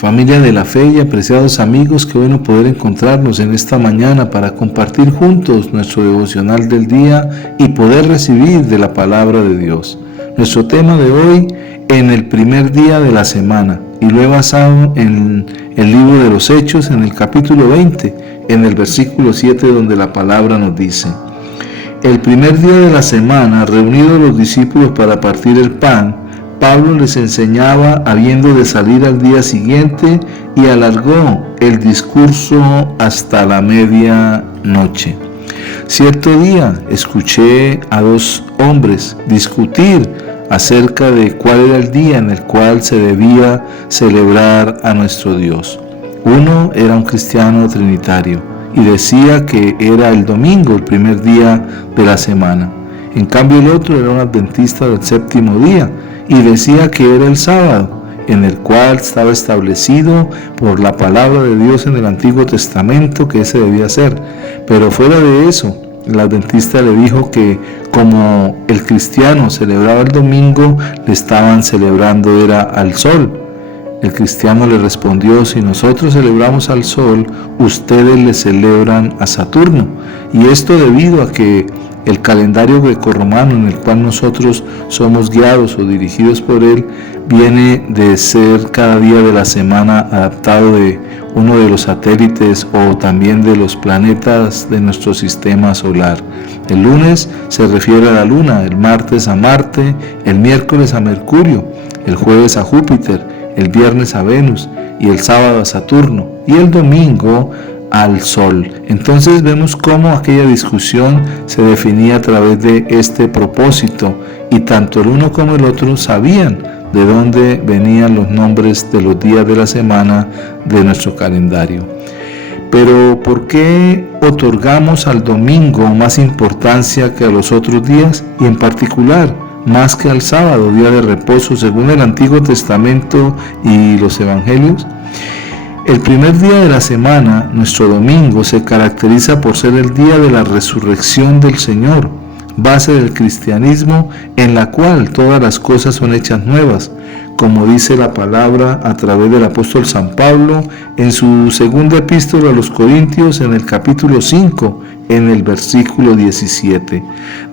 Familia de la fe y apreciados amigos, qué bueno poder encontrarnos en esta mañana para compartir juntos nuestro devocional del día y poder recibir de la palabra de Dios. Nuestro tema de hoy, en el primer día de la semana, y lo he basado en el libro de los Hechos, en el capítulo 20, en el versículo 7, donde la palabra nos dice: el primer día de la semana, reunidos los discípulos para partir el pan, Pablo les enseñaba habiendo de salir al día siguiente y alargó el discurso hasta la medianoche. Cierto día escuché a dos hombres discutir acerca de cuál era el día en el cual se debía celebrar a nuestro Dios. Uno era un cristiano trinitario y decía que era el domingo, el primer día de la semana. En cambio el otro era un adventista del séptimo día y decía que era el sábado, en el cual estaba establecido por la palabra de Dios en el Antiguo Testamento que ese debía ser. Pero fuera de eso, el adventista le dijo que como el cristiano celebraba el domingo, le estaban celebrando era al sol. El cristiano le respondió: si nosotros celebramos al sol, ustedes le celebran a Saturno. Y esto debido a que el calendario grecorromano en el cual nosotros somos guiados o dirigidos por él viene de ser cada día de la semana adaptado de uno de los satélites o también de los planetas de nuestro sistema solar. El lunes se refiere a la luna, el martes a Marte, el miércoles a Mercurio, el jueves a Júpiter, el viernes a Venus y el sábado a Saturno y el domingo al sol. Entonces vemos cómo aquella discusión se definía a través de este propósito y tanto el uno como el otro sabían de dónde venían los nombres de los días de la semana de nuestro calendario. Pero ¿por qué otorgamos al domingo más importancia que a los otros días y en particular más que al sábado, día de reposo, según el Antiguo Testamento y los Evangelios? El primer día de la semana, nuestro domingo, se caracteriza por ser el día de la resurrección del Señor, base del cristianismo en la cual todas las cosas son hechas nuevas, como dice la palabra a través del apóstol San Pablo en su segunda epístola a los Corintios en el capítulo 5, en el versículo 17.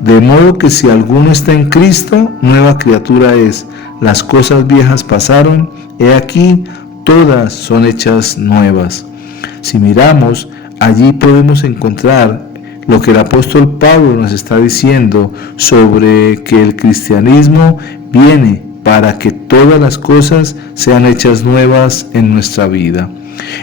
De modo que si alguno está en Cristo, nueva criatura es. Las cosas viejas pasaron, he aquí, todas son hechas nuevas. Si miramos, allí podemos encontrar lo que el apóstol Pablo nos está diciendo sobre que el cristianismo viene para que todas las cosas sean hechas nuevas en nuestra vida.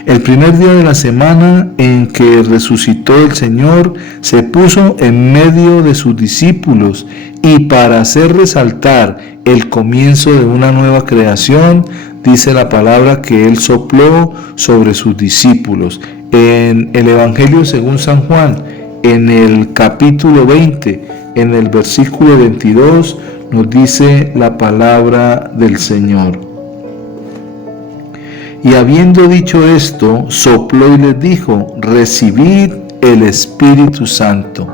El primer día de la semana en que resucitó el Señor, se puso en medio de sus discípulos y para hacer resaltar el comienzo de una nueva creación, dice la palabra que Él sopló sobre sus discípulos. En el Evangelio según San Juan, en el capítulo 20, en el versículo 22, nos dice la palabra del Señor. Y habiendo dicho esto, sopló y les dijo: recibid el Espíritu Santo.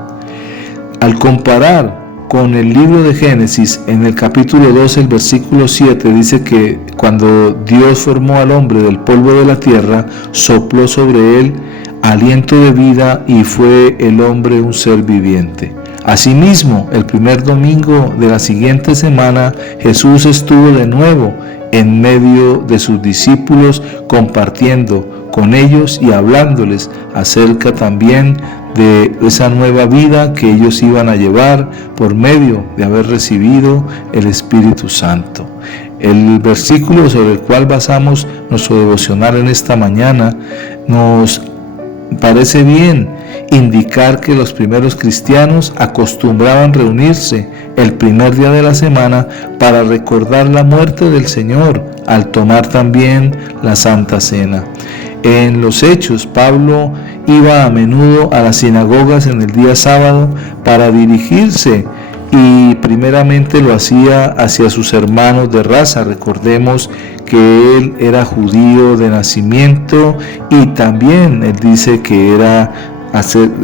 Al comparar con el libro de Génesis, en el capítulo 12, el versículo 7, dice que cuando Dios formó al hombre del polvo de la tierra, sopló sobre él aliento de vida y fue el hombre un ser viviente. Asimismo, el primer domingo de la siguiente semana, Jesús estuvo de nuevo en medio de sus discípulos, compartiendo con ellos y hablándoles acerca también de esa nueva vida que ellos iban a llevar por medio de haber recibido el Espíritu Santo. El versículo sobre el cual basamos nuestro devocional en esta mañana nos parece bien indicar que los primeros cristianos acostumbraban reunirse el primer día de la semana para recordar la muerte del Señor al tomar también la Santa Cena. En los Hechos, Pablo iba a menudo a las sinagogas en el día sábado para dirigirse y primeramente lo hacía hacia sus hermanos de raza. Recordemos que él era judío de nacimiento y también él dice que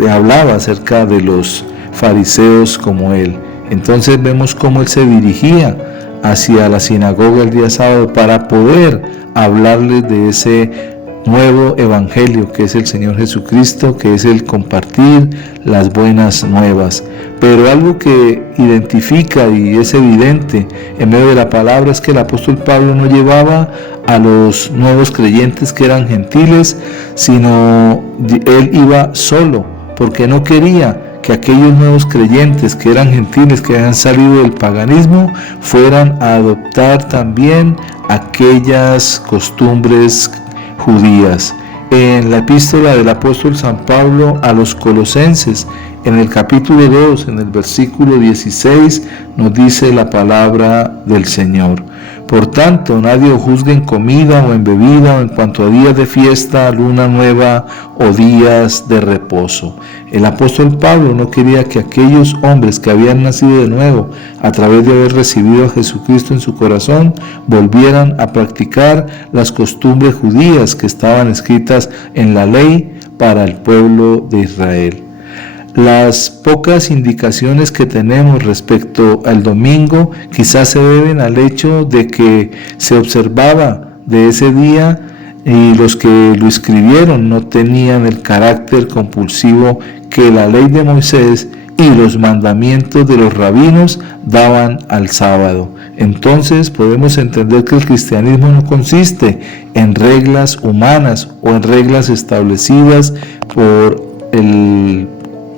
hablaba acerca de los fariseos como él. Entonces vemos cómo él se dirigía hacia la sinagoga el día sábado para poder hablarles de ese nuevo evangelio que es el Señor Jesucristo, que es el compartir las buenas nuevas. Pero algo que identifica y es evidente en medio de la palabra es que el apóstol Pablo no llevaba a los nuevos creyentes que eran gentiles, sino él iba solo, porque no quería que aquellos nuevos creyentes que eran gentiles, que habían salido del paganismo, fueran a adoptar también aquellas costumbres judías. En la epístola del apóstol San Pablo a los Colosenses, en el capítulo 2, en el versículo 16, nos dice la palabra del Señor: por tanto, nadie os juzgue en comida o en bebida o en cuanto a días de fiesta, luna nueva o días de reposo. El apóstol Pablo no quería que aquellos hombres que habían nacido de nuevo a través de haber recibido a Jesucristo en su corazón volvieran a practicar las costumbres judías que estaban escritas en la ley para el pueblo de Israel. Las pocas indicaciones que tenemos respecto al domingo quizás se deben al hecho de que se observaba de ese día y los que lo escribieron no tenían el carácter compulsivo que la ley de Moisés y los mandamientos de los rabinos daban al sábado. Entonces podemos entender que el cristianismo no consiste en reglas humanas o en reglas establecidas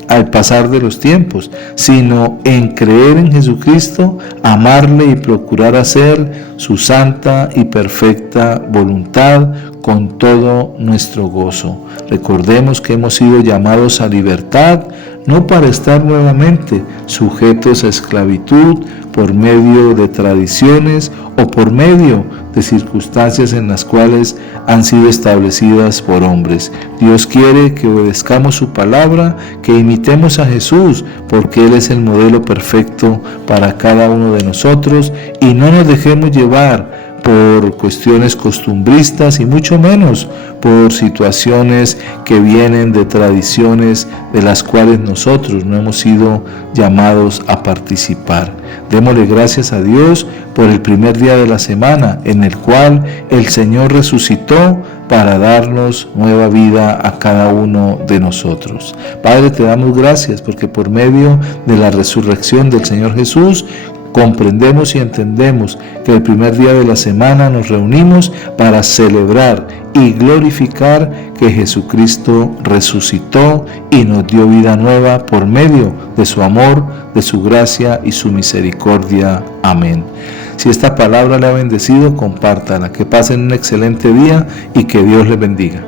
al pasar de los tiempos, sino en creer en Jesucristo, amarle y procurar hacer su santa y perfecta voluntad con todo nuestro gozo. Recordemos que hemos sido llamados a libertad, no para estar nuevamente sujetos a esclavitud por medio de tradiciones o por medio de circunstancias en las cuales han sido establecidas por hombres. Dios quiere que obedezcamos su palabra, que imitemos a Jesús, porque Él es el modelo perfecto para cada uno de nosotros, y no nos dejemos llevar por cuestiones costumbristas y mucho menos por situaciones que vienen de tradiciones de las cuales nosotros no hemos sido llamados a participar. Démosle gracias a Dios por el primer día de la semana en el cual el Señor resucitó para darnos nueva vida a cada uno de nosotros. Padre, te damos gracias porque por medio de la resurrección del Señor Jesús comprendemos y entendemos que el primer día de la semana nos reunimos para celebrar y glorificar que Jesucristo resucitó y nos dio vida nueva por medio de su amor, de su gracia y su misericordia. Amén. Si esta palabra le ha bendecido, compártala. Que pasen un excelente día y que Dios les bendiga.